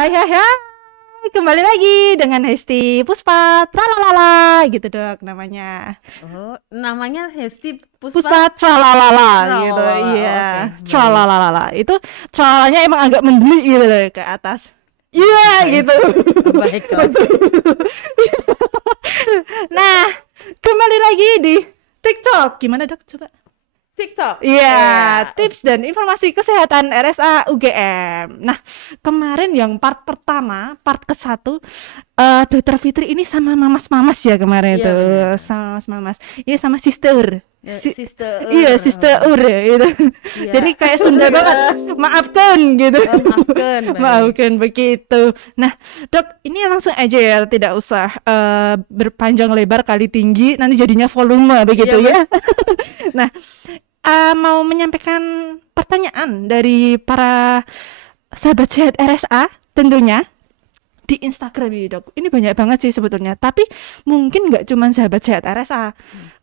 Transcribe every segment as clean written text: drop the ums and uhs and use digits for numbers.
Hai hai hai, kembali lagi dengan Hesti Puspa Tralalala gitu dok namanya. Oh, namanya Hesti Puspa Puspa Tralalala gitu, Tralala. Oh, iya oke, baik. Tralalala. Itu tralalanya emang agak menggeli gitu loh ke atas. Iya Baik. gitu. Baiklah. Nah, kembali lagi di TikTok. Gimana dok? Coba. TikTok. Iya, Ya. tips dan informasi kesehatan RSA UGM. Nah, kemarin yang part pertama, part ke-1, Dokter Fitri ini sama mamas-mamas ya kemarin Iya itu, benar. sama mamas-mamas. Iya sama sister. Ya, Iya, sister. sister ya itu. Jadi Iya. kayak Sunda banget. Maafkan gitu. Oh, maafkan, baik. Maafkan begitu. Nah, Dok, ini langsung aja ya, tidak usah berpanjang lebar kali tinggi, nanti jadinya volume Iya, begitu ya. Nah, mau menyampaikan pertanyaan dari para sahabat sehat RSA tentunya di Instagram ini dok. Ini banyak banget sih sebetulnya. Tapi mungkin nggak cuma sahabat sehat RSA.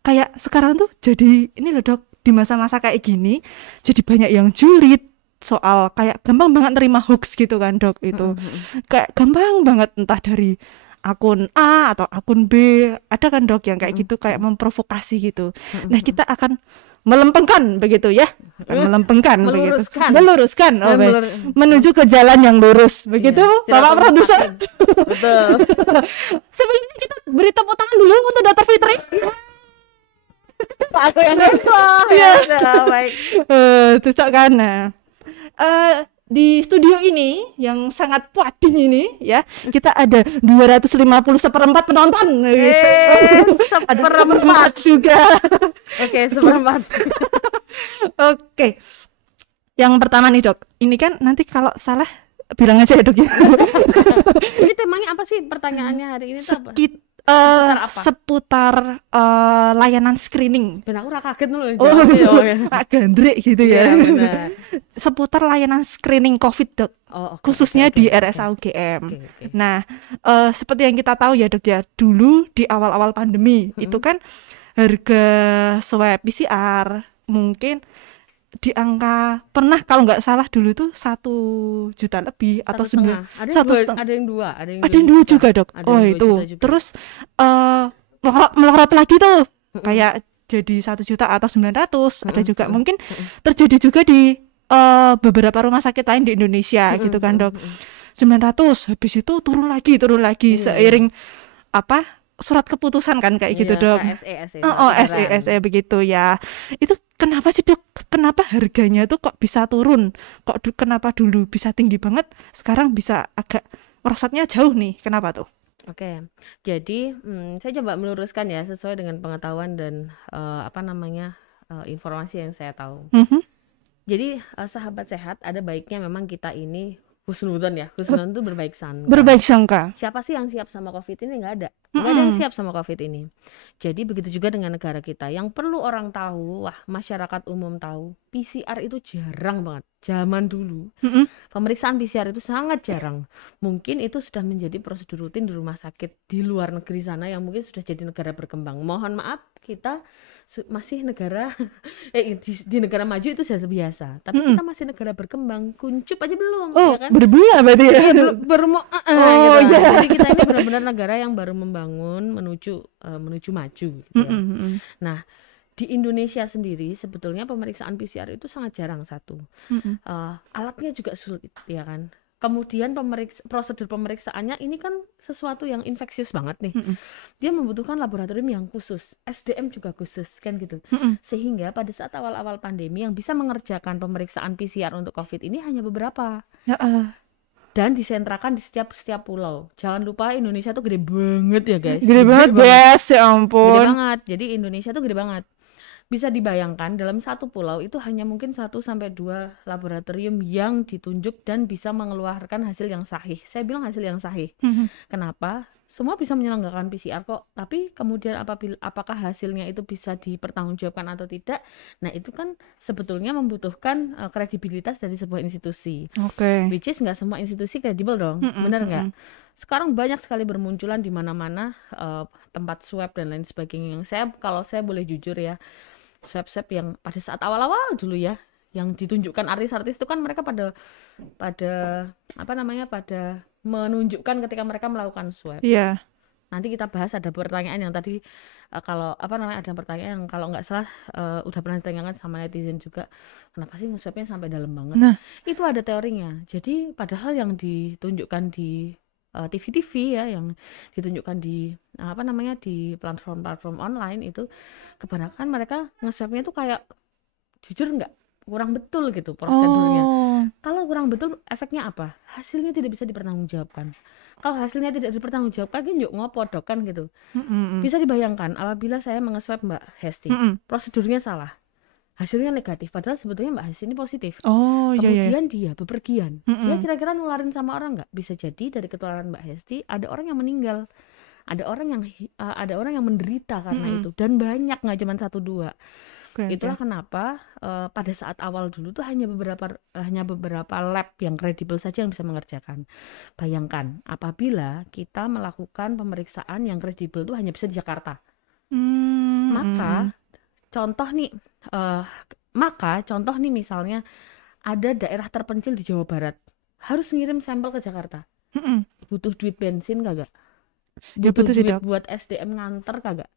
Kayak sekarang tuh jadi ini loh dok, di masa-masa kayak gini jadi banyak yang julid soal kayak gampang banget nerima hoax gitu kan dok itu. Kayak gampang banget entah dari akun A atau akun B, ada kan dok yang kayak gitu kayak memprovokasi gitu. Nah kita akan melempengkan begitu ya, akan melempengkan begitu, Meluruskan. meluruskan Melur menuju ke jalan yang lurus begitu Iya, Bapak silatul produser. mustaqim. Betul. Sebelumnya kita beri tepuk tangan dulu untuk Dokter Fitri. Aku yang heboh. Iya. Ya, sudah, baik. Cocok kan. Nah, di studio ini yang sangat puading ini ya, kita ada 250 seperempat penonton gitu. Ada seperempat juga. Oke, seperempat. Oke. Yang pertama nih dok, ini kan nanti kalau salah bilang aja ya dok ya. Ini temanya apa sih pertanyaannya hari ini tuh apa? Seputar apa? seputar layanan screening. Ben aku ora kaget dulu. Oh, gandrik gitu ya. Iya, benar. Seputar layanan screening COVID dok, Oh, khususnya di RSA UGM. Oke. Nah, seperti yang kita tahu ya dok ya, dulu di awal-awal pandemi itu kan harga swab PCR mungkin di angka pernah kalau nggak salah dulu tuh 1 juta lebih atau 1,5. Ada yang dua ada yang dua juga dok. Ada Oh yang 2 itu juta juga. terus melorot lagi tuh kayak jadi 1 juta atau 900. Ada juga mungkin terjadi juga di beberapa rumah sakit lain di Indonesia gitu kan dok. 900 habis itu turun lagi seiring apa surat keputusan kan kayak gitu dok. SE. SE begitu ya. Itu kenapa sih dok? Kenapa harganya tuh kok bisa turun? Kenapa dulu bisa tinggi banget, sekarang bisa agak merosotnya jauh nih? Kenapa tuh? Oke. Jadi, saya coba meluruskan ya sesuai dengan pengetahuan dan informasi yang saya tahu. Jadi, sahabat sehat, ada baiknya memang kita ini husnudzon ya. Husnudzon itu berbaik sangka. Berbaik sangka. Siapa sih yang siap sama COVID ini? Nggak ada. Nggak ada yang siap sama COVID ini. Jadi begitu juga dengan negara kita. Yang perlu orang tahu, masyarakat umum tahu, PCR itu jarang banget. Zaman dulu, pemeriksaan PCR itu sangat jarang. Mungkin itu sudah menjadi prosedur rutin di rumah sakit di luar negeri sana yang mungkin sudah jadi negara berkembang. Mohon maaf, kita masih negara di negara maju itu sudah biasa, tapi kita masih negara berkembang, kuncup aja belum. Oh, ya kan? berbunga berarti ya? Gitu. Jadi kita ini benar-benar negara yang baru membangun menuju maju gitu ya. Nah, di Indonesia sendiri sebetulnya pemeriksaan PCR itu sangat jarang satu. Alatnya juga sulit ya kan. Kemudian prosedur pemeriksaannya ini kan sesuatu yang infeksius banget nih. Dia membutuhkan laboratorium yang khusus, SDM juga khusus kan gitu. Sehingga pada saat awal-awal pandemi yang bisa mengerjakan pemeriksaan PCR untuk COVID ini hanya beberapa. Dan disentrakan di setiap pulau. Jangan lupa Indonesia tuh gede banget ya guys. Gede banget guys, ya ampun. Gede banget. Jadi Indonesia tuh gede banget. Bisa dibayangkan dalam satu pulau itu hanya mungkin 1-2 laboratorium yang ditunjuk dan bisa mengeluarkan hasil yang sahih. Saya bilang hasil yang sahih. Kenapa? Semua bisa menyelenggarakan PCR kok, tapi kemudian apakah hasilnya itu bisa dipertanggungjawabkan atau tidak? Nah, itu kan sebetulnya membutuhkan kredibilitas dari sebuah institusi. Which is nggak semua institusi kredibel dong, benar nggak? Sekarang banyak sekali bermunculan di mana-mana tempat swab dan lain sebagainya. Kalau saya boleh jujur ya, swab yang pada saat awal-awal dulu ya, yang ditunjukkan artis-artis itu kan mereka pada menunjukkan ketika mereka melakukan swab. Iya. Nanti kita bahas, ada pertanyaan yang tadi kalau ada pertanyaan yang kalau nggak salah udah pernah ditanyakan sama netizen juga, kenapa sih nge-swabnya sampai dalam banget? Nah, itu ada teorinya. Jadi padahal yang ditunjukkan di TV-TV ya, yang ditunjukkan di di platform-platform online itu kebanyakan mereka nge-swabnya itu kayak jujur nggak kurang betul gitu prosedurnya. Kalau kurang betul efeknya apa? Hasilnya tidak bisa dipertanggungjawabkan. Kalau hasilnya tidak dipertanggungjawabkan kan yuk ngopo dok kan gitu. Bisa dibayangkan apabila saya mengeswab Mbak Hesti, prosedurnya salah, hasilnya negatif, padahal sebetulnya Mbak Hesti ini positif. Kemudian dia bepergian, dia kira-kira nularin sama orang nggak? Bisa jadi dari ketularan Mbak Hesti ada orang yang meninggal, ada orang yang menderita karena itu, dan banyak, nggak cuma 1-2. Itulah kenapa pada saat awal dulu tuh hanya beberapa lab yang kredibel saja yang bisa mengerjakan. Bayangkan apabila kita melakukan pemeriksaan yang kredibel tuh hanya bisa di Jakarta. Maka contoh nih misalnya ada daerah terpencil di Jawa Barat harus ngirim sampel ke Jakarta. Butuh duit bensin kagak? Butuh duit buat SDM nganter kagak?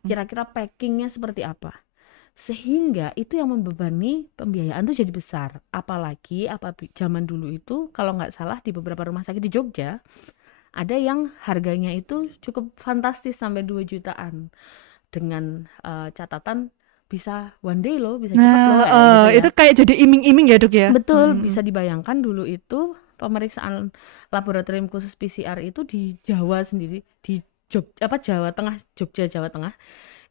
Kira-kira packingnya seperti apa? Sehingga itu yang membebani pembiayaan tuh jadi besar. Apalagi zaman dulu itu kalau nggak salah di beberapa rumah sakit di Jogja ada yang harganya itu cukup fantastis sampai 2 jutaan dengan catatan bisa one day loh, bisa cepat loh gitu ya. Itu kayak jadi iming-iming ya dok ya. Betul, bisa dibayangkan dulu itu pemeriksaan laboratorium khusus PCR itu di Jawa sendiri, di Jawa Tengah, Jogja Jawa Tengah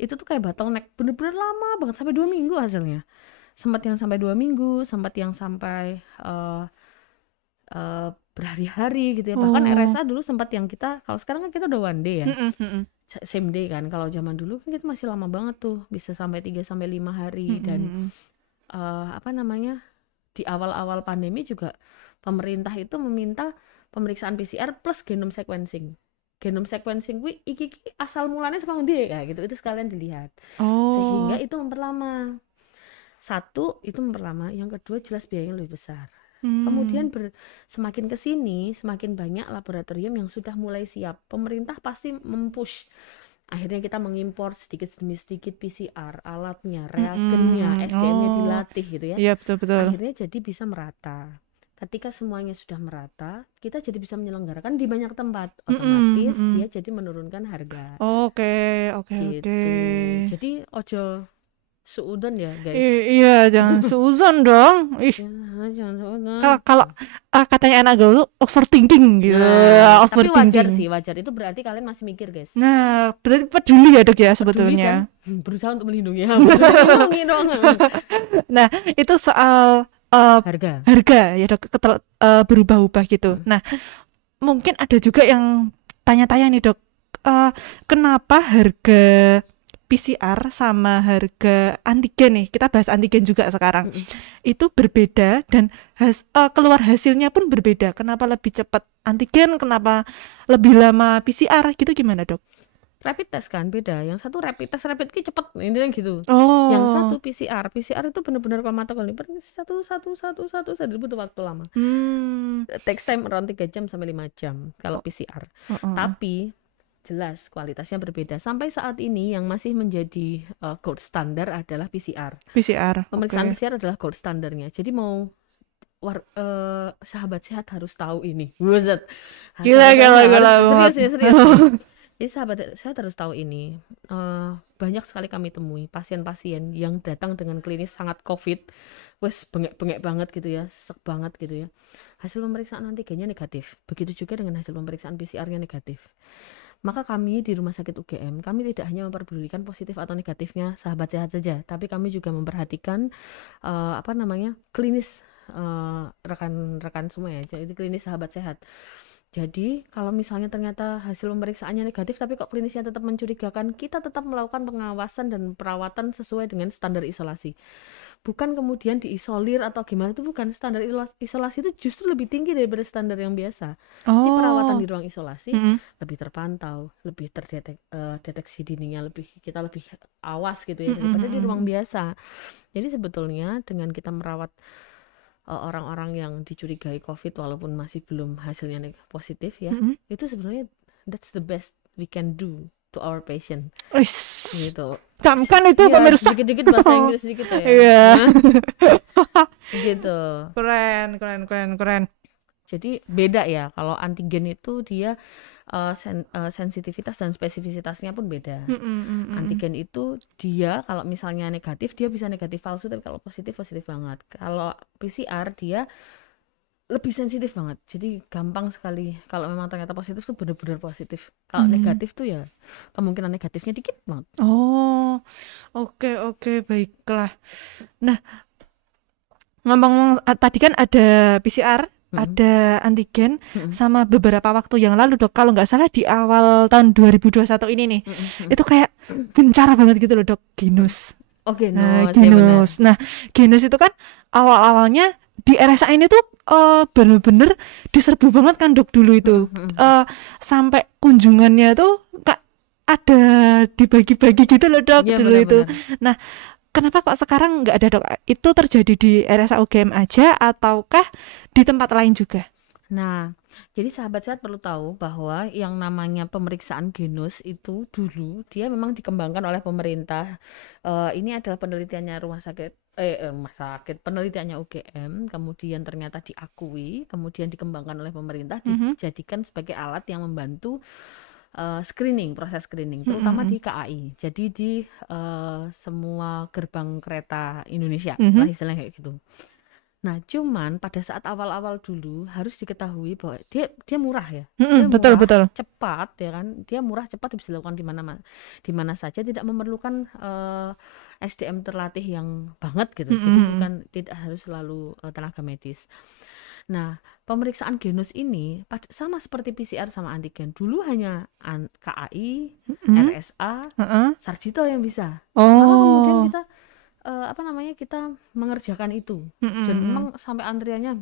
itu tuh kayak bottleneck, bener-bener lama banget, sampai 2 minggu hasilnya. Sempat yang sampai 2 minggu, sempat yang sampai berhari-hari gitu ya. Bahkan RSA dulu sempat yang kita, kalau sekarang kan kita udah one day ya, same day kan. Kalau zaman dulu kan kita masih lama banget tuh, bisa sampai 3-5 hari. Dan di awal-awal pandemi juga pemerintah itu meminta pemeriksaan PCR plus genome sequencing. Genome sequencing iki asal mulanya sekarang dia kayak gitu, itu sekalian dilihat. Sehingga itu memperlama. Satu, itu memperlama. Yang kedua, jelas biayanya lebih besar. Kemudian semakin kesini, semakin banyak laboratorium yang sudah mulai siap. Pemerintah pasti mempush. Akhirnya kita mengimpor sedikit demi sedikit PCR, alatnya, reagennya, SDM-nya dilatih gitu ya. Iya, betul. Akhirnya jadi bisa merata. Ketika semuanya sudah merata, kita jadi bisa menyelenggarakan di banyak tempat. Otomatis dia jadi menurunkan harga. Oke. Jadi ojo suudon ya guys. Iya, jangan suudon dong. Jangan suudon. Kalau katanya anak gaul overthinking gitu. Tapi wajar sih, wajar. Itu berarti kalian masih mikir guys. Nah, berarti peduli ya dok ya sebetulnya. Kan? Berusaha untuk melindungi. Melindungi dong. Nah, itu soal harga ya dok, berubah-ubah gitu. Nah, mungkin ada juga yang tanya-tanya nih dok, kenapa harga PCR sama harga antigen nih, kita bahas antigen juga sekarang, itu berbeda dan keluar hasilnya pun berbeda. Kenapa lebih cepat antigen, kenapa lebih lama PCR gitu, gimana dok? Rapid test kan beda, yang satu rapid test cepet ini gitu. Yang satu PCR itu benar-benar kalau mata kali satu butuh waktu lama. Takes time around 3 jam sampai 5 jam kalau PCR. Tapi jelas kualitasnya berbeda. Sampai saat ini yang masih menjadi gold standar adalah PCR. Pemeriksaan PCR adalah gold standarnya. Jadi mau sahabat sehat harus tahu ini. Gila. Serius. Jadi sahabat sehat harus tahu ini. Banyak sekali kami temui pasien-pasien yang datang dengan klinis sangat COVID, bengek-bengek banget gitu ya, sesek banget gitu ya. Hasil pemeriksaan antigennya negatif. Begitu juga dengan hasil pemeriksaan PCR-nya negatif. Maka kami di Rumah Sakit UGM, kami tidak hanya memperdulikan positif atau negatifnya sahabat sehat saja, tapi kami juga memperhatikan klinis rekan-rekan semua ya. Jadi klinis sahabat sehat. Jadi kalau misalnya ternyata hasil pemeriksaannya negatif tapi kok klinisnya tetap mencurigakan, kita tetap melakukan pengawasan dan perawatan sesuai dengan standar isolasi. Bukan kemudian diisolir atau gimana, itu bukan. Standar isolasi itu justru lebih tinggi daripada standar yang biasa. Jadi perawatan di ruang isolasi lebih terpantau, lebih terdeteksi dininya, kita lebih awas gitu ya daripada di ruang biasa. Jadi sebetulnya dengan kita merawat orang-orang yang dicurigai COVID walaupun masih belum hasilnya positif ya, itu sebenarnya that's the best we can do to our patient. Gitu. Camkan itu ya, pemirsa. Sedikit-sedikit bahasa Inggris sedikit ya. Iya. Gitu. Keren. Jadi beda ya, kalau antigen itu dia sensitivitas dan spesifisitasnya pun beda. Antigen itu dia kalau misalnya negatif dia bisa negatif palsu, tapi kalau positif banget. Kalau PCR dia lebih sensitif banget, jadi gampang sekali kalau memang ternyata positif tuh benar-benar positif. Kalau negatif tuh ya kemungkinan negatifnya dikit banget. Oke, baiklah. Nah, ngomong tadi kan ada PCR, ada antigen, sama beberapa waktu yang lalu Dok, kalau nggak salah di awal tahun 2021 ini nih, itu kayak gencar banget gitu loh Dok, Genus. Genus. Nah, Genus itu kan awal-awalnya di RSA ini tuh bener-bener diserbu banget kan Dok dulu itu. Sampai kunjungannya tuh ada dibagi-bagi gitu loh Dok dulu itu. Nah, kenapa kok sekarang nggak ada Dok? Itu terjadi di RSA UGM aja ataukah di tempat lain juga? Nah, jadi sahabat sehat perlu tahu bahwa yang namanya pemeriksaan genus itu dulu dia memang dikembangkan oleh pemerintah. Ini adalah penelitiannya rumah sakit, penelitiannya UGM, kemudian ternyata diakui, kemudian dikembangkan oleh pemerintah, dijadikan sebagai alat yang membantu proses screening, terutama di KAI. Jadi di semua gerbang kereta Indonesia, lah istilahnya kayak gitu. Nah, cuman pada saat awal-awal dulu harus diketahui bahwa dia murah ya. Dia betul. Cepat ya kan. Dia murah, cepat, bisa dilakukan di mana saja, tidak memerlukan SDM terlatih yang banget gitu. Jadi tidak harus selalu tenaga medis. Nah, pemeriksaan genus ini sama seperti PCR sama antigen. Dulu hanya KAI, RSA, Sarjito yang bisa. Kemudian kita kita mengerjakan itu. Dan memang sampai antriannya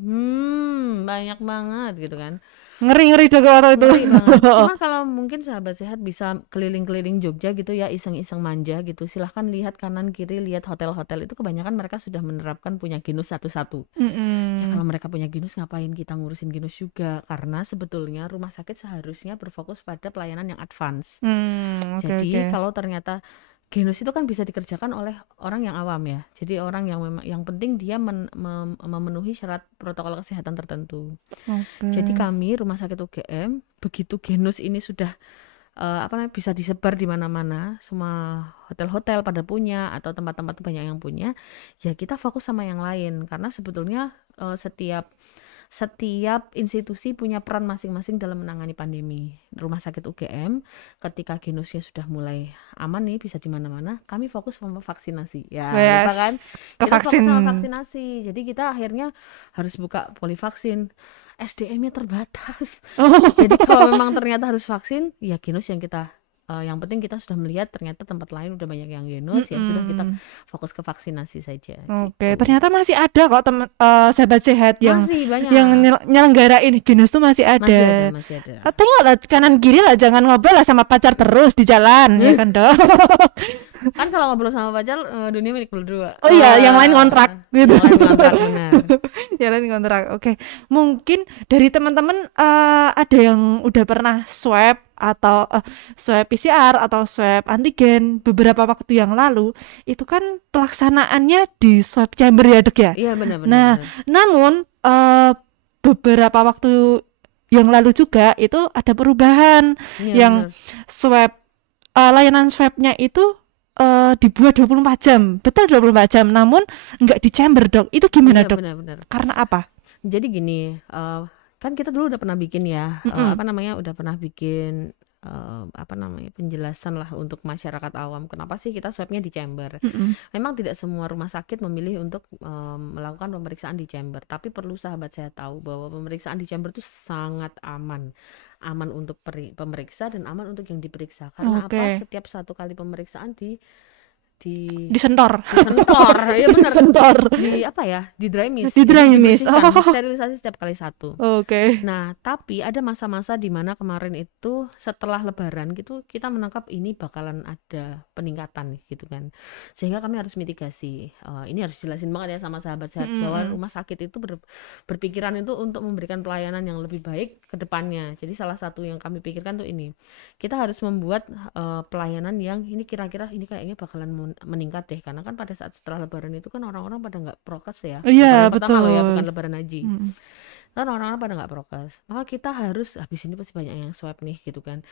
banyak banget gitu kan. Ngeri Dok waktu itu. Ngeri banget. Cuman kalau mungkin sahabat sehat bisa keliling-keliling Jogja gitu ya, iseng-iseng manja gitu, silahkan lihat kanan kiri, lihat hotel-hotel itu kebanyakan mereka sudah menerapkan punya genus satu-satu. Ya, kalau mereka punya genus ngapain kita ngurusin genus juga, karena sebetulnya rumah sakit seharusnya berfokus pada pelayanan yang advance. Jadi kalau ternyata genus itu kan bisa dikerjakan oleh orang yang awam ya. Jadi orang yang memang yang penting dia memenuhi syarat protokol kesehatan tertentu. Jadi kami rumah sakit UGM begitu genus ini sudah bisa disebar di mana-mana, semua hotel-hotel pada punya atau tempat-tempat banyak yang punya, ya kita fokus sama yang lain, karena sebetulnya setiap institusi punya peran masing-masing dalam menangani pandemi. Rumah sakit UGM ketika genusnya sudah mulai aman nih, bisa di mana-mana, kami fokus sama vaksinasi. Ya, lupa kan? Kita fokus sama vaksinasi. Jadi kita akhirnya harus buka polivaksin. SDM-nya terbatas. Jadi kalau memang ternyata harus vaksin, ya genus yang kita yang penting kita sudah melihat ternyata tempat lain udah banyak yang genus, ya sudah kita fokus ke vaksinasi saja. Oke, gitu. Ternyata masih ada kok sahabat sehat yang nyelenggarain genus tuh masih ada. Masih ada. Tengoklah kanan kiri lah, jangan ngobrol lah sama pacar terus di jalan, ya kan Dok. Kan kalau ngobrol sama pacar dunia milik berdua. Oh iya, yang lain kontrak gitu. Yang lain kontrak, benar. Yang lain kontrak. Oke. Mungkin dari teman-teman ada yang udah pernah swab atau swab PCR atau swab antigen beberapa waktu yang lalu, itu kan pelaksanaannya di swab chamber ya Dok ya. Iya benar. Nah, namun beberapa waktu yang lalu juga itu ada perubahan yang swab layanan swabnya itu dibuat 24 jam. Betul 24 jam, namun enggak di chamber Dok. Itu gimana Dok? Benar. Karena apa? Jadi gini, kan kita dulu udah pernah bikin ya, udah pernah bikin penjelasan lah untuk masyarakat awam kenapa sih kita swabnya di chamber. Memang tidak semua rumah sakit memilih untuk melakukan pemeriksaan di chamber, tapi perlu sahabat saya tahu bahwa pemeriksaan di chamber itu sangat aman untuk pemeriksa dan aman untuk yang diperiksa. Karena apa? Setiap satu kali pemeriksaan disentor. Ya benar. Disentor. Di apa ya? Di dry mist. Di dry mist. Sterilisasi setiap kali 1. Oke. Nah, tapi ada masa-masa di mana kemarin itu setelah lebaran gitu kita menangkap ini bakalan ada peningkatan gitu kan. Sehingga kami harus mitigasi. Ini harus jelasin banget ya sama sahabat sehat bahwa rumah sakit itu berpikiran itu untuk memberikan pelayanan yang lebih baik ke depannya. Jadi salah satu yang kami pikirkan tuh ini. Kita harus membuat pelayanan yang ini kira-kira ini kayaknya bakalan meningkat deh, karena kan pada saat setelah lebaran itu kan orang-orang pada nggak prokes ya. Iya, Pertama betul. loh ya, bukan lebaran haji. Kan orang-orang pada nggak prokes, maka kita harus habis ini pasti banyak yang swab nih gitu kan.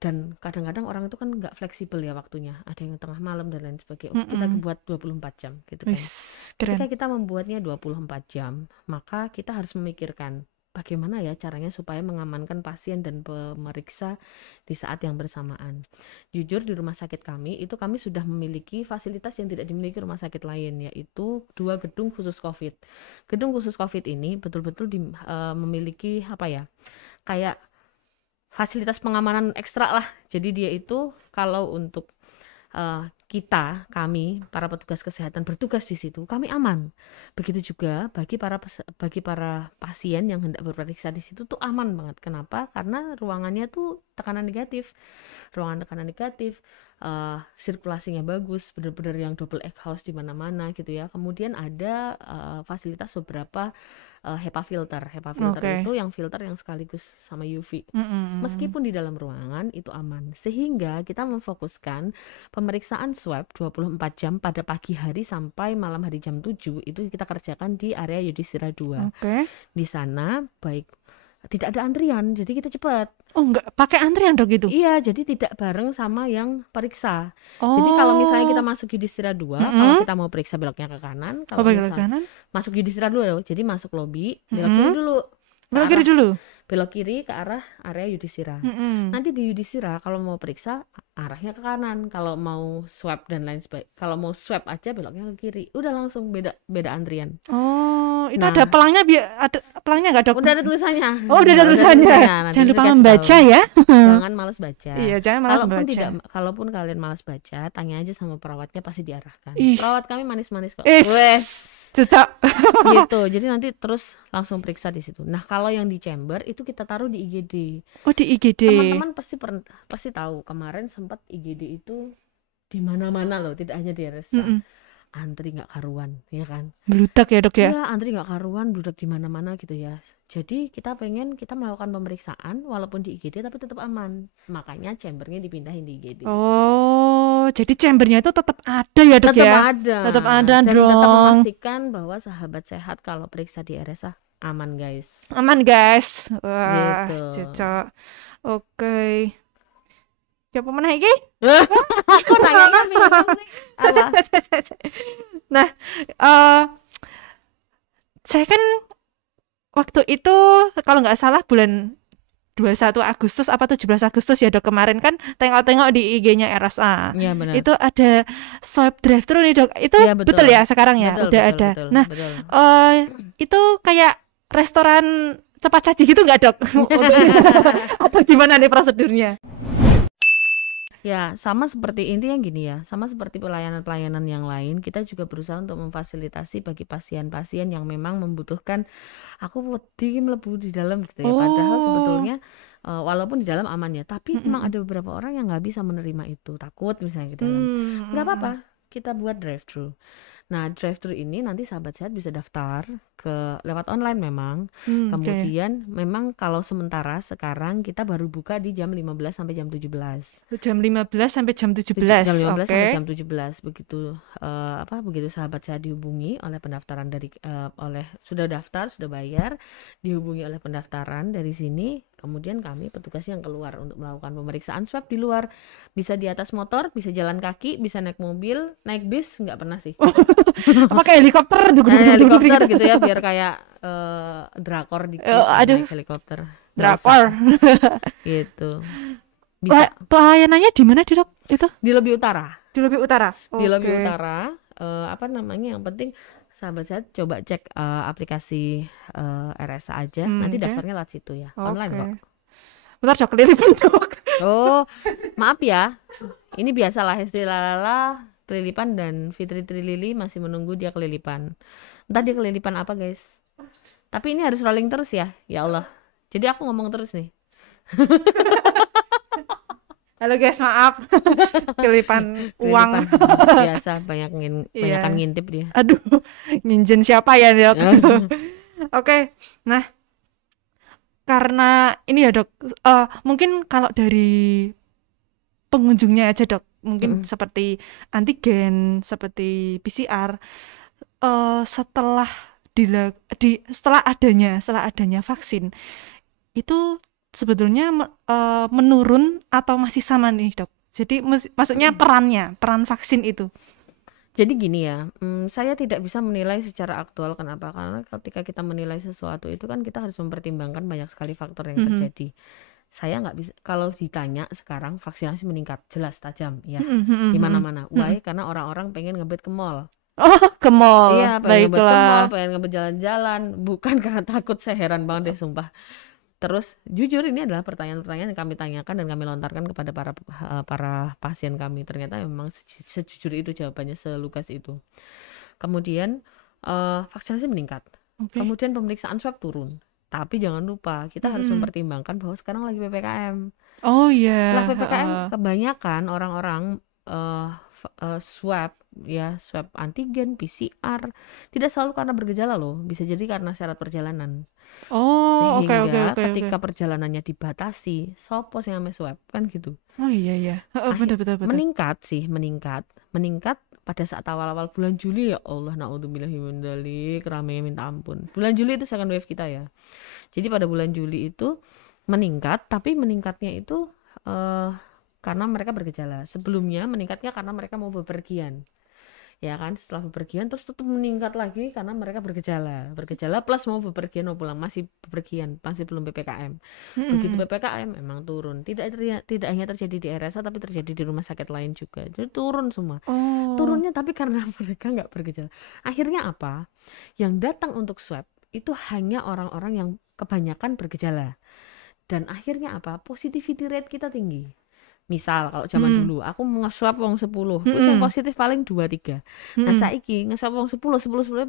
Dan kadang-kadang orang itu kan nggak fleksibel ya waktunya, ada yang tengah malam dan lain sebagainya. Kita buat 24 jam gitu kan. Ketika kita membuatnya 24 jam, maka kita harus memikirkan bagaimana ya caranya supaya mengamankan pasien dan pemeriksa di saat yang bersamaan. Jujur di rumah sakit kami itu kami sudah memiliki fasilitas yang tidak dimiliki rumah sakit lain, yaitu 2 gedung khusus COVID. Gedung khusus COVID ini betul-betul memiliki apa ya, kayak fasilitas pengamanan ekstra lah. Jadi dia itu kalau untuk kami para petugas kesehatan bertugas di situ, kami aman. Begitu juga bagi para pasien yang hendak berperiksa di situ tuh aman banget. Kenapa? Karena ruangannya tuh ruangan tekanan negatif, sirkulasinya bagus, benar-benar yang double egg house di mana-mana gitu ya. Kemudian ada fasilitas beberapa HEPA filter. HEPA filter itu yang filter yang sekaligus sama UV. Meskipun di dalam ruangan itu aman, sehingga kita memfokuskan pemeriksaan swab 24 jam pada pagi hari sampai malam hari jam 7 itu kita kerjakan di area Yudhistira 2. Di sana baik tidak ada antrian, jadi kita cepat. Oh, nggak pakai antrian dok gitu? Iya, jadi tidak bareng sama yang periksa. Jadi kalau misalnya kita masuk Yudhistira 2, kalau kita mau periksa beloknya ke kanan, kalau misalnya masuk Yudhistira 2 jadi masuk lobi, belok kiri dulu. Belok kiri ke arah area Yudhistira. Nanti di Yudhistira kalau mau periksa arahnya ke kanan, kalau mau swab dan lain sebagainya. Kalau mau swab aja beloknya ke kiri. Udah langsung beda antrian. Itu ada pelangnya, ada pelangnya nggak dok? Udah ada tulisannya. Udah ada tulisannya. Jangan lupa membaca ya. Jangan malas baca. Iya, jangan malas baca. Kalaupun kalian malas baca, tanya aja sama perawatnya, pasti diarahkan. Perawat kami manis-manis kok. Cocok. Gitu. Jadi nanti terus langsung periksa di situ. Nah, kalau yang di chamber itu kita taruh di IGD. Oh, di IGD. Teman-teman pasti tahu kemarin sempat IGD itu di mana-mana loh, tidak hanya di RSA. Antri nggak karuan, ya kan? Bludak ya dok ya? Iya, antri nggak karuan, bludak di mana-mana gitu ya. Jadi kita melakukan pemeriksaan walaupun di IGD tapi tetap aman. Makanya chambernya dipindahin di IGD. Oh, jadi chambernya itu tetap ada ya dok ya? Tetap ada dan dong. Tetap memastikan bahwa sahabat sehat kalau periksa di RSA aman guys. Wah, gitu. Cocok. Oke. Siapa mana iki? Aku nanya Nah, saya kan waktu itu kalau nggak salah bulan 21 Agustus apa 17 Agustus ya dok, kemarin kan tengok-tengok di IG-nya RSA. Iya, benar. Itu ada swab drive-thru nih dok. Itu ya, betul ya sekarang ya? Udah ada. Betul, nah, itu kayak restoran cepat saji gitu nggak dok? Atau gimana nih prosedurnya? Ya, sama seperti intinya gini ya, sama seperti pelayanan-pelayanan yang lain, kita juga berusaha untuk memfasilitasi bagi pasien-pasien yang memang membutuhkan aku wedi mlebu di dalam gitu ya. Padahal sebetulnya walaupun di dalam aman ya, tapi memang ada beberapa orang yang nggak bisa menerima itu, takut misalnya di dalam. Nggak apa-apa, kita buat drive-thru. Nah, drive-thru ini nanti sahabat sehat bisa daftar lewat online memang. Kemudian memang kalau sementara sekarang kita baru buka di jam 15 sampai jam 17. Jam 15 sampai jam 17. Jam 15 sampai jam 17. Begitu begitu sahabat sehat dihubungi oleh pendaftaran sudah daftar, sudah bayar, dihubungi oleh pendaftaran dari sini. Kemudian kami petugas yang keluar untuk melakukan pemeriksaan swab di luar. Bisa di atas motor, bisa jalan kaki, bisa naik mobil, naik bis, nggak pernah sih. Pakai helikopter helikopter gitu ya, biar kayak drakor dikit, naik helikopter. Drakor. Gitu. Bisa. Pelayanannya di mana dok? Itu? Di Lobi Utara. Di Lobi Utara. Di Lobi Utara. Yang penting sahabat sehat coba cek aplikasi RSA aja. Nanti daftarnya lewat situ ya. Online kok. Bentar dok, keliripan dok. Oh, maaf ya. Ini biasalah Hesti Lalala kelilipan dan Fitri Trilili masih menunggu dia kelilipan. Entah dia kelilipan apa, guys. Tapi ini harus rolling terus ya. Ya Allah. Jadi aku ngomong terus nih. Halo guys, maaf. Kelipan uang. Biasa banyakan ngintip dia. Aduh, nginjen siapa ya, Dok? Oke. Nah, karena ini ya, Dok. Mungkin kalau dari pengunjungnya aja, Dok. Mungkin seperti antigen, seperti PCR. Setelah adanya vaksin itu sebetulnya menurun atau masih sama nih, Dok? Jadi maksudnya peran vaksin itu. Jadi gini ya, saya tidak bisa menilai secara aktual. Kenapa? Karena ketika kita menilai sesuatu itu kan kita harus mempertimbangkan banyak sekali faktor yang terjadi. Saya nggak bisa, kalau ditanya sekarang vaksinasi meningkat, jelas tajam ya, di mana-mana. Why? Karena orang-orang pengen ngebet ke mall. Oh, ke mall. Iya, pengen ngebet ke mall, pengen ngebet jalan-jalan, bukan karena takut. Saya heran banget deh, sumpah. Terus jujur ini adalah pertanyaan-pertanyaan yang kami tanyakan dan kami lontarkan kepada para pasien kami. Ternyata memang sejujur itu jawabannya, selugas itu. Kemudian vaksinasi meningkat. Kemudian pemeriksaan swab turun. Tapi jangan lupa kita harus mempertimbangkan bahwa sekarang lagi PPKM. Oh iya. Setelah PPKM kebanyakan orang-orang swab antigen, PCR tidak selalu karena bergejala loh, bisa jadi karena syarat perjalanan. Oh, sehingga ketika perjalanannya dibatasi, sopo sing ame swab kan gitu. Oh iya. Betul. Meningkat pada saat awal-awal bulan Juli, ya Allah, naudzubillahi min dzalik, ramainya minta ampun. Bulan Juli itu second wave kita ya. Jadi pada bulan Juli itu meningkat, tapi meningkatnya itu karena mereka bergejala. Sebelumnya meningkatnya karena mereka mau bepergian. Ya kan, setelah bepergian terus tetap meningkat lagi karena mereka bergejala plus mau bepergian, mau pulang, masih bepergian, masih belum PPKM. Begitu PPKM memang turun, tidak hanya terjadi di RSA tapi terjadi di rumah sakit lain juga, jadi turun semua. Turunnya tapi karena mereka nggak bergejala. Akhirnya apa, yang datang untuk swab itu hanya orang-orang yang kebanyakan bergejala, dan akhirnya apa, positivity rate kita tinggi. Misal kalau zaman dulu aku nge-swab wong 10, terus yang positif paling 2-3. Nah saiki nge-swab wong 10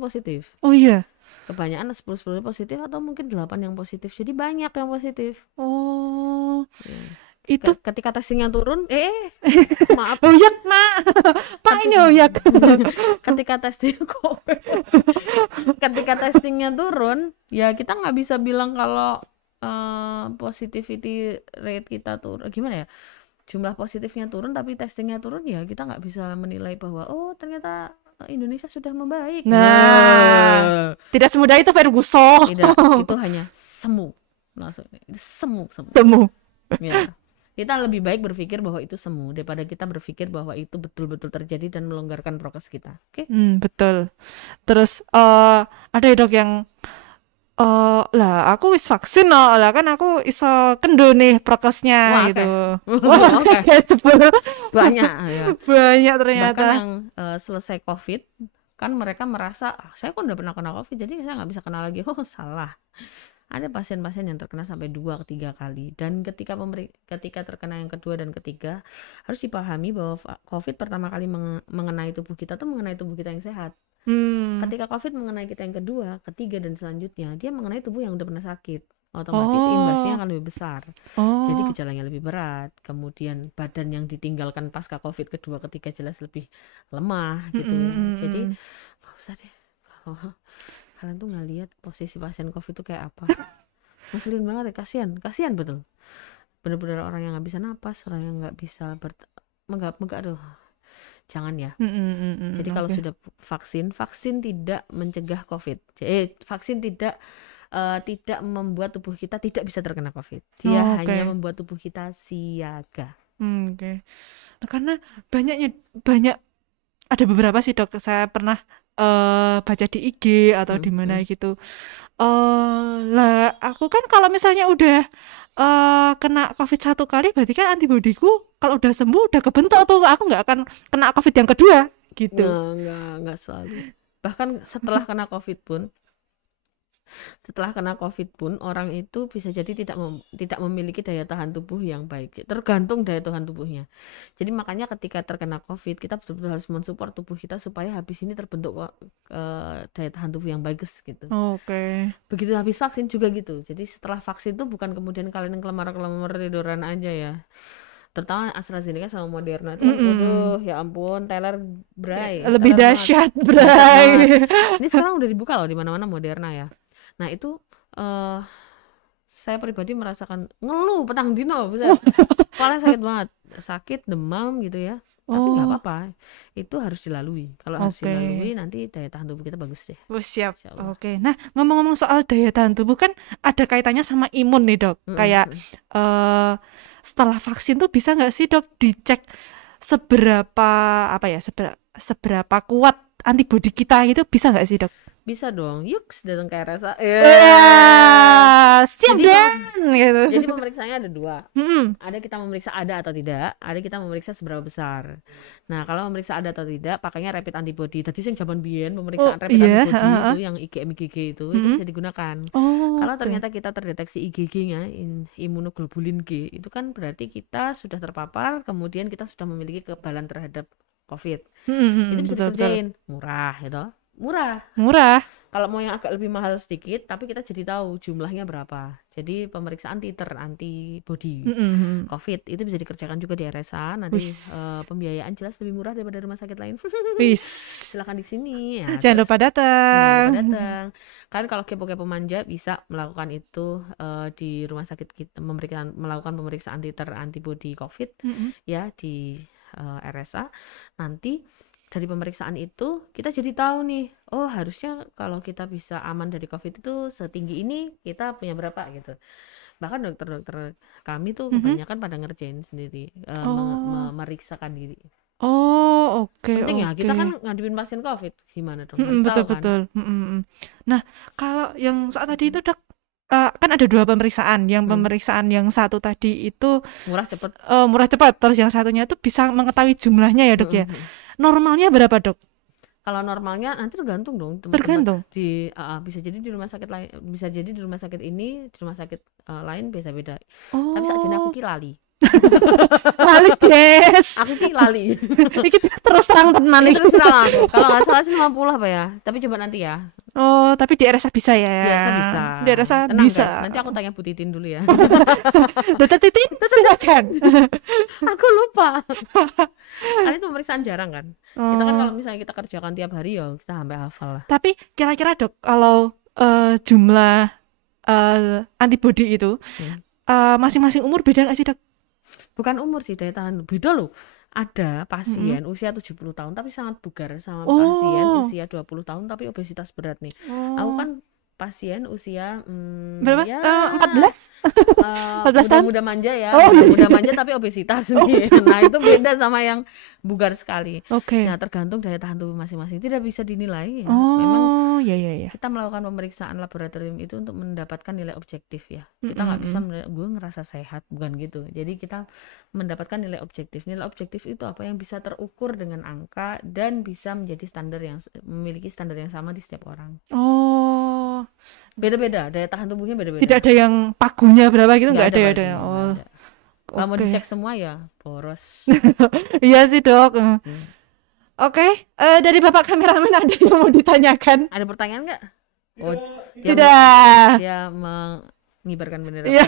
positif. Oh iya. Kebanyakan 10 positif atau mungkin 8 yang positif. Jadi banyak yang positif. Oh. Ya. Itu ketika testingnya turun, maaf. Hoyak, Mak. Pak ini hoyak. Ketika testingnya turun, ya kita nggak bisa bilang kalau positivity rate kita turun. Gimana ya? Jumlah positifnya turun tapi testingnya turun, ya kita nggak bisa menilai bahwa ternyata Indonesia sudah membaik. Nah, tidak semudah itu, Ferguson. Tidak, itu hanya semu. Semu. Ya. Kita lebih baik berpikir bahwa itu semu daripada kita berpikir bahwa itu betul-betul terjadi dan melonggarkan prokes kita. Oke? Betul. Terus ada Dok yang lah aku wis vaksin lah kan aku iso kendo nih prokesnya. Wah, gitu. Wah, banyak ya. Banyak ternyata. Bahkan yang selesai COVID kan mereka merasa saya kok udah pernah kena COVID jadi saya nggak bisa kena lagi. Oh, salah. Ada pasien-pasien yang terkena sampai 2-3 kali, dan ketika terkena yang kedua dan ketiga harus dipahami bahwa COVID pertama kali mengenai tubuh kita tuh mengenai tubuh kita yang sehat. Ketika COVID mengenai kita yang kedua, ketiga dan selanjutnya, dia mengenai tubuh yang udah pernah sakit, otomatis imbasnya akan lebih besar. Jadi gejalanya lebih berat, kemudian badan yang ditinggalkan pasca COVID kedua ketiga jelas lebih lemah gitu ya. Jadi nggak usah deh kalau kalian tuh nggak lihat posisi pasien COVID itu kayak apa. Ngeselin banget ya, kasihan betul. Bener-bener orang yang nggak bisa napas, orang yang nggak bisa megap-megap, aduh. Jangan ya. Jadi kalau sudah vaksin tidak mencegah COVID. Vaksin tidak membuat tubuh kita tidak bisa terkena COVID. Dia hanya membuat tubuh kita siaga. Oke. Nah, karena banyak ada beberapa sih, Dok, saya pernah baca di IG atau di mana gitu. Lah aku kan kalau misalnya udah kena COVID 1 kali, berarti kan antibodiku kalau udah sembuh udah kebentuk tuh, aku nggak akan kena COVID yang kedua gitu. Nggak selalu. Bahkan setelah kena COVID pun setelah kena COVID pun orang itu bisa jadi tidak memiliki daya tahan tubuh yang baik, tergantung daya tahan tubuhnya. Jadi makanya ketika terkena COVID kita betul-betul harus mensupport tubuh kita supaya habis ini terbentuk daya tahan tubuh yang bagus gitu. Oke. Begitu habis vaksin juga gitu. Jadi setelah vaksin tuh bukan kemudian kalian kelemar-kelemar tiduran aja ya. Terutama AstraZeneca sama Moderna itu kan, waduh ya ampun, Taylor Bray Lebih Taylor dahsyat, banget. Bray. Ini sekarang udah dibuka loh di mana-mana Moderna ya. Nah itu saya pribadi merasakan ngeluh petang dino, kepala sakit banget, sakit demam gitu ya. Tapi nggak apa-apa, itu harus dilalui. Kalau harus dilalui nanti daya tahan tubuh kita bagus deh. Siap. Oke. Nah, ngomong-ngomong soal daya tahan tubuh kan ada kaitannya sama imun nih, Dok. Kayak setelah vaksin tuh bisa nggak sih, Dok, dicek seberapa seberapa kuat antibodi kita gitu, bisa nggak sih, Dok? Bisa dong, yuk datang ke RSA. Siap dan gitu. Jadi pemeriksaannya ada dua. Ada kita memeriksa ada atau tidak, ada kita memeriksa seberapa besar. Nah, kalau memeriksa ada atau tidak, pakainya rapid antibody. Tadi sing jaman biyen pemeriksaan rapid antibody itu yang IgG itu bisa digunakan. Kalau ternyata kita terdeteksi IgG-nya, imunoglobulin G, itu kan berarti kita sudah terpapar, kemudian kita sudah memiliki kekebalan terhadap COVID. Itu bisa dikerjain, murah gitu. Murah. Kalau mau yang agak lebih mahal sedikit, tapi kita jadi tahu jumlahnya berapa. Jadi pemeriksaan titer antibody COVID itu bisa dikerjakan juga di RSA. Nanti pembiayaan jelas lebih murah daripada rumah sakit lain. Silakan di sini. Ya, jangan lupa datang. Kan kalau kepo-kepo manja bisa melakukan itu di rumah sakit kita, melakukan pemeriksaan titer antibody COVID ya di RSA. Nanti dari pemeriksaan itu kita jadi tahu nih, oh harusnya kalau kita bisa aman dari COVID itu setinggi ini kita punya berapa gitu. Bahkan dokter-dokter kami tuh kebanyakan pada ngerjain sendiri, memeriksakan diri. Oke. Penting ya, kita kan ngadepin pasien COVID gimana dong? Betul. Nah, kalau yang saat tadi itu, Dok, kan ada dua pemeriksaan. Yang pemeriksaan yang satu tadi itu murah cepat, terus yang satunya itu bisa mengetahui jumlahnya ya, Dok ya. Normalnya berapa, Dok? Kalau normalnya nanti tergantung dong. Tergantung. Bisa jadi di rumah sakit lain, bisa jadi di rumah sakit ini, di rumah sakit lain beda-beda. Tapi sakjane aku ki lali. Lali, guys. Aku ki lali. Iki terus terang tenan iki. Terus terang aku. Kalau nggak salah sih 50 apa ya. Tapi coba nanti ya. Tapi di RSA bisa ya? Di RSA bisa. Di RSA tenang, bisa. Guys. Nanti aku tanya Bu Titin dulu ya. Dokter Titin, silakan. Aku lupa. Kan itu pemeriksaan jarang kan. Kita kan kalau misalnya kita kerjakan tiap hari ya kita sampai hafal lah. Tapi kira-kira, Dok, kalau jumlah antibody itu masing-masing umur beda nggak sih, Dok? Bukan umur sih, daya tahan beda loh. Ada pasien usia 70 tahun tapi sangat bugar, sama pasien usia 20 tahun tapi obesitas berat nih. Aku kan pasien usia berapa? Ya, 14 tahun? Muda manja ya, muda manja tapi obesitas nih. Nah itu beda sama yang bugar sekali. Nah tergantung daya tahan tubuh masing-masing, tidak bisa dinilai ya. Memang kita melakukan pemeriksaan laboratorium itu untuk mendapatkan nilai objektif ya. Kita nggak bisa gue ngerasa sehat, bukan gitu. Jadi kita mendapatkan nilai objektif. Nilai objektif itu apa yang bisa terukur dengan angka dan bisa menjadi memiliki standar yang sama di setiap orang. Beda-beda, daya tahan tubuhnya beda-beda. Tidak ada yang pagunya berapa gitu, nggak ada. Kalau mau dicek semua ya boros. Iya sih, Dok. Dari Bapak kameramen ada yang mau ditanyakan? Ada pertanyaan nggak? Tidak. Dia mengibarkan bendera. Iya.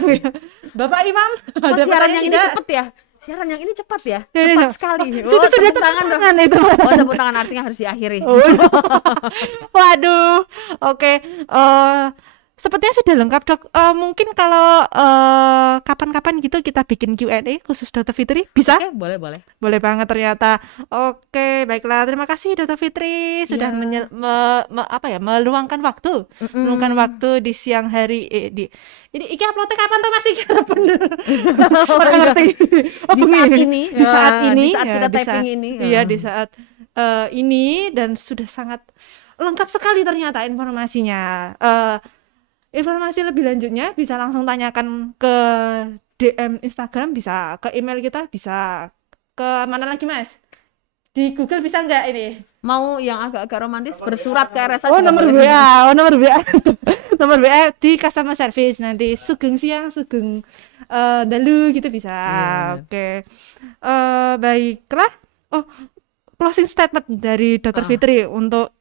Bapak Imam, ada siaran yang ini cepet ya? Siaran yang ini cepat ya? Cepat sekali. Itu sudah tepuk tangan itu. Tepuk tangan artinya harus diakhiri. Waduh. Sepertinya sudah lengkap, Dok. Mungkin kalau kapan-kapan gitu kita bikin Q&A khusus Dr. Fitri, bisa? Boleh. Boleh banget ternyata. Baiklah. Terima kasih Dr. Fitri sudah meluangkan waktu. Meluangkan waktu di siang hari Jadi iki uploadnya kapan tuh Mas? Orang ngerti. Di saat kita typing ini. Iya, di saat ini, dan sudah sangat lengkap sekali ternyata informasinya. Informasi lebih lanjutnya bisa langsung tanyakan ke DM Instagram, bisa ke email kita, bisa ke mana lagi, Mas? Di Google bisa nggak ini? Mau yang agak-agak romantis bersurat ke RSA nomor WA. nomor WA di customer service, nanti sugeng siang, sugeng dalu gitu bisa. Oke. Baiklah. Oh, closing statement dari Dr. Fitri untuk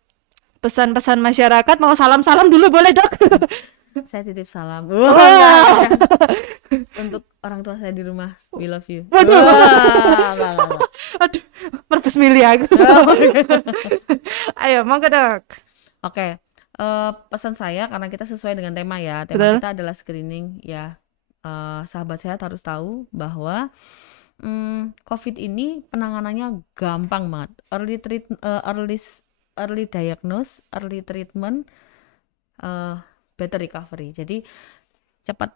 pesan-pesan masyarakat. Mau salam-salam dulu boleh, Dok? Saya titip salam untuk orang tua saya di rumah, we love you. Waduh. Aduh, merbes milih aku. Ayo, monggo, Dok. Oke. Pesan saya, karena kita sesuai dengan tema ya, tema kita adalah screening ya. Sahabat sehat harus tahu bahwa COVID ini penanganannya gampang banget. Early diagnose, early treatment, better recovery. Jadi cepat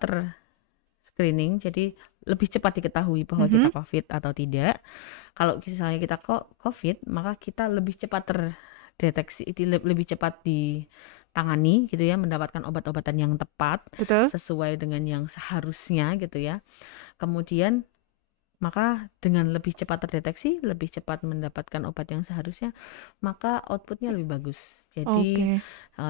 screening, jadi lebih cepat diketahui bahwa kita COVID atau tidak. Kalau misalnya kita COVID, maka kita lebih cepat terdeteksi, lebih cepat ditangani gitu ya, mendapatkan obat-obatan yang tepat, sesuai dengan yang seharusnya gitu ya. Kemudian maka dengan lebih cepat terdeteksi, lebih cepat mendapatkan obat yang seharusnya, maka outputnya lebih bagus. Jadi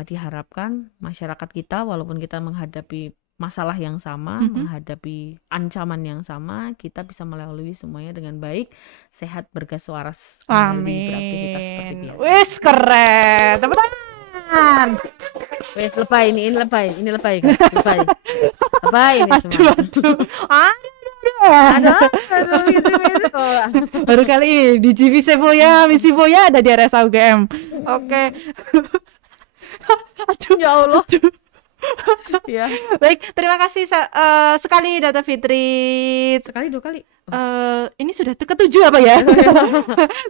diharapkan masyarakat kita, walaupun kita menghadapi masalah yang sama, menghadapi ancaman yang sama, kita bisa melalui semuanya dengan baik, sehat, bergas waras, kembali beraktivitas seperti biasa. Wis keren, teman-teman. Wis lebay ini lebay kan? Lebay ini semua. Aduh, gitu. Baru kali ini di GV Sevoya, Misi Voya ada di RSA UGM. Oke. Aduh, ya Allah. Ya. Baik, terima kasih sekali Dr. Fitri. Sekali, 2 kali. Ini sudah ke-7 apa ya?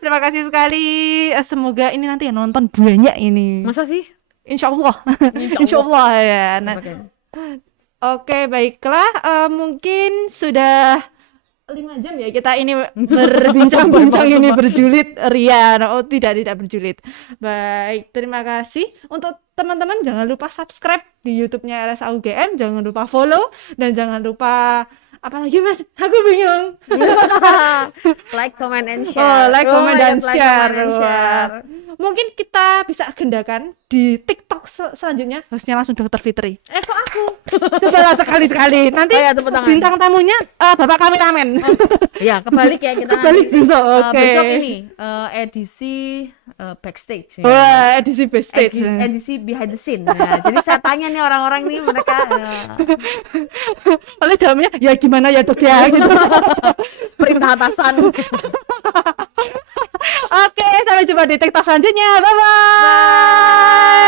Terima kasih sekali. Semoga ini nanti yang nonton banyak ini. Masa sih? Insya Allah ya. Oke, baiklah. Mungkin sudah 5 jam ya kita ini berbincang-bincang ini berjulit Rian. Oh, tidak berjulit. Baik, terima kasih. Untuk teman-teman jangan lupa subscribe di YouTube-nya RSA UGM, jangan lupa follow, dan jangan lupa apa lagi Mas? Aku bingung. Like, comment, and share. Like, comment, dan share. Mungkin kita bisa agendakan di TikTok selanjutnya, hostnya langsung Dr. Fitri. Kok aku? Coba sekali-sekali. Nanti bintang tamunya Bapak Kameramen. Ya, kebalik ya kita kebalik nanti. Besok. Besok ini edisi backstage. Ya. Wah, edisi backstage. Edisi behind the scene. Ya. Jadi saya tanya nih orang-orang nih mereka. Oleh jawabnya, ya gimana ya Dok ya gitu. Perintah atasan. Oke, sampai jumpa di TikTok selanjutnya. Bye-bye.